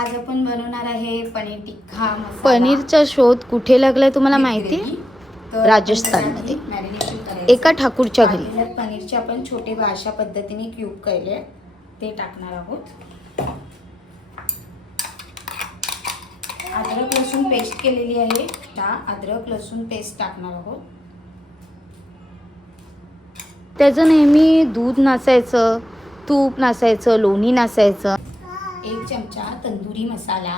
आज आपण बनवणार आहे पनीर टिक्का मसाला। पनीरचा शोध कुठे लागलाय तुम्हाला माहिती आहे? राजस्थानमध्ये मॅरिनेशन करायचं एका ठाकूरच्या घरी। पनीरचे आपण छोटे अशा पद्धतीने क्यूब केले ते टाकणार आहोत। अद्रक लसूण पेस्ट केलेली आहे, त्या अद्रक लसूण पेस्ट टाकणार आहोत। त्याचं नेहमी दूध नासायचं, तूप नासायचं, लोणी नासायचं। 1 चमचा तंदुरी मसाला,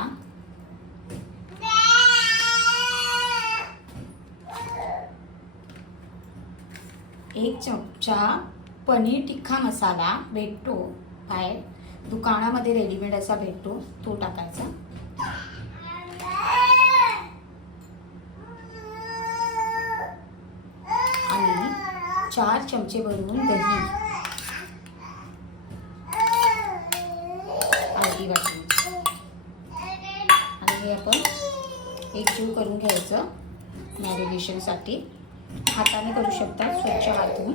1 चमचा पनीर टिक्का मसाला भेटतो बाहेर दुकानामध्ये, रेडीमेड असा भेटतो तो टाकायचा। आणि 4 चमचे भरून दही, अर्धी वाटी, आणि हे आपण एकजीव करून घ्यायचं मॅरिनेशनसाठी। हाताने करू शकता, स्वच्छ हातून।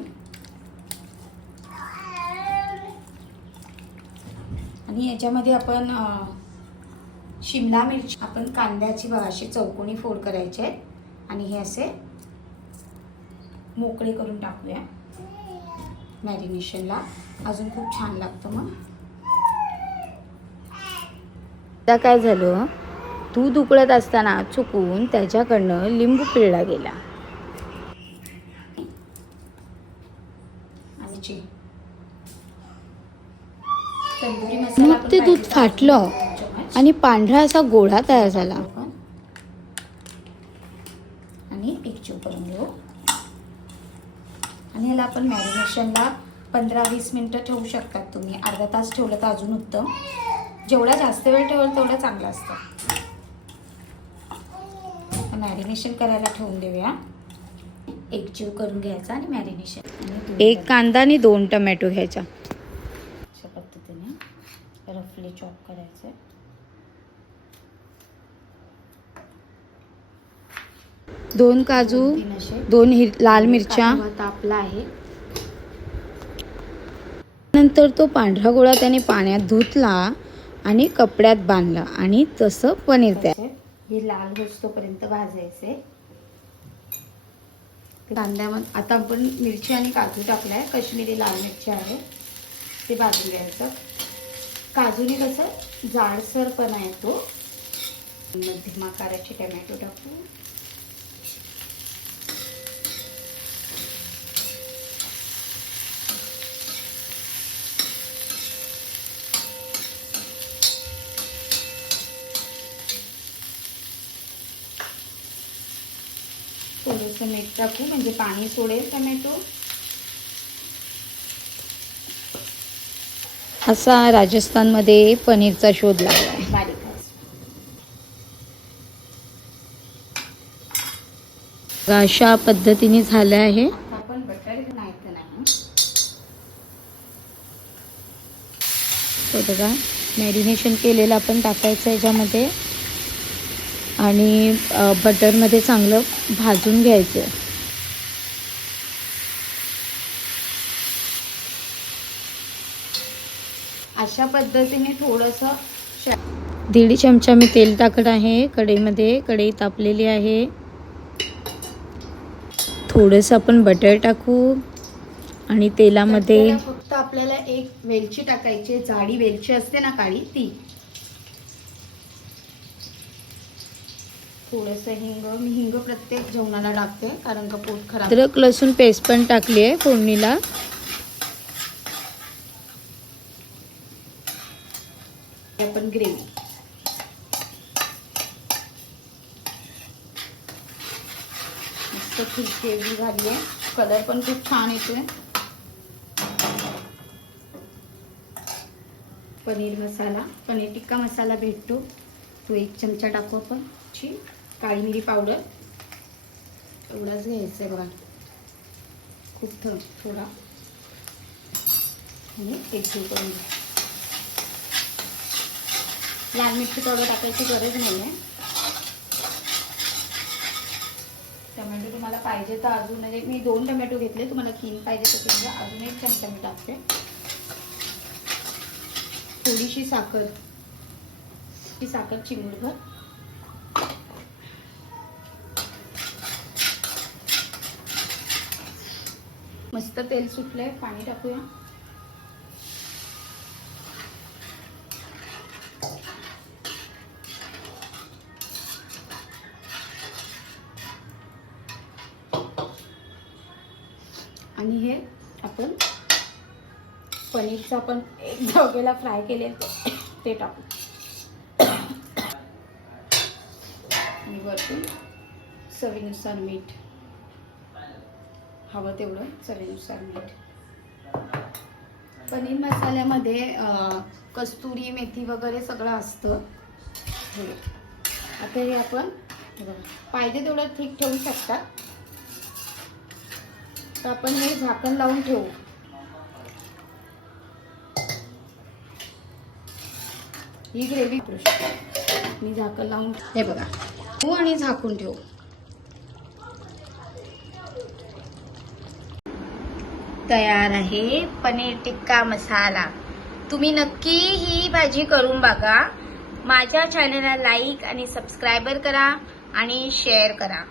आणि याच्यामध्ये आपण शिमला मिरची, आपण कांद्याची असे चौकोनी फोड करायचे आहेत आणि हे असे मोकळे करून टाकूया मॅरिनेशनला, अजून खूप छान लागतं। मग आता काय झालं, दूध उकळत असताना चुकून त्याच्याकडनं लिंबू पिळला गेला। मग ते दूध फाटलं आणि पांढरा असा गोळा तयार झाला। आणि एकजीव करून घेऊ आणि ह्याला आपण मॅरिनेशनला 15-20 मिनिटं ठेवू शकतात तुम्ही। अर्धा तास ठेवलं तर अजून उत्तम, जेवढा जास्त वेळ ठेवलं तेवढं चांगलं असतं। मॅरिनेशन करायला ठेवून देऊया, एकजीव करून घ्यायचा आणि मॅरिनेशन। 1 कांदा आणि 2 टोमॅटो घ्यायचा, अशा पद्धतीने रफली चॉप करायचं। 2 काजू, 2 लाल मिरच्या तापला आहे। नंतर तो पांढरा गोळा त्याने पाण्यात धुतला आणि कपड्यात बांधला आणि तसं पनीर तयार। हे लाल होईपर्यंत भाजायचे कांद्यामध्ये। आता आपण मिरची आणि काजू टाकलाय, काश्मीरी लाल मिरची आहे ते भाजून घ्यायचं। काजूने कसं जाडसरपणा येतो। मध्यम आकाराचे टोमॅटो टाकू, थोडंसं मीठ टाकू म्हणजे पाणी सोडेल टोमॅटो। असा राजस्थानमध्ये पनीरचा शोध लागला। बारीक अशा पद्धतीने झालं आहे। आपण बटर नाही तर नाही, तो बघा मॅरिनेशन केलेलं आपण टाकायचं याच्यामध्ये आणि बटरमध्ये चांगलं भाजून घ्यायचं। अशा पद्धतीने थोडंसं 1.5 चमचा मी तेल टाकत आहे कढईमध्ये। कढई तापलेली आहे, थोडंसं आपण बटर टाकू आणि तेलामध्ये फक्त आपल्याला 1 वेलची टाकायची, जाडी वेलची असते ना काळी ती। थोडंसं हिंग, मी हिंग प्रत्येक जेवणाला टाकते कारण का पोट खराब। अद्रक लसूण पेस्ट पण टाकली आहे फोडणीला। आपण ग्रेव्ही मस्त ग्रेव्ही झाली आहे, कलर पण खूप छान येतोय। पनीर मसाला, पनीर टिक्का मसाला भेटतो तो 1 चमचा टाकू आपण। काळी मिरी पावडर एवढाच घ्यायचं आहे बघा, खूप थोडा, आणि एकजीव करून घ्या। लाल मिरची पावडर टाकायची गरज नाही आहे। टोमॅटो तुम्हाला पाहिजे तर अजून, म्हणजे मी 2 टोमॅटो घेतले, तुम्हाला 3 पाहिजे तर तुम्ही अजून 1 चमचा मी टाकते। थोडीशी साखर, ही साखर चिमूटभर. मस्त तेल सुटलंय, पाणी टाकूया. आणि हे आपण पनीरचं आपण एक जागेला फ्राय केले ते टाकू. आणि वरतून चवीनुसार मीठ, हवं तेवढं चवीनुसार मीठ. पनीर मसाल्यामध्ये कस्तुरी मेथी वगैरे सगळं असतं. आता हे आपण पाहिजे तेवढं ठीक ठेवू शकता. तर आपण हे झाकण लावून ठेवू. ही ग्रेव्ही मी झाकण लावून हे बघा ठेवू आणि झाकून ठेवू. तयार आहे पनीर टिक्का मसाला. तुम्ही नक्की ही भाजी करून बघा. माझ्या चॅनलला लाईक आणि सबस्क्राईबर करा आणि शेअर करा.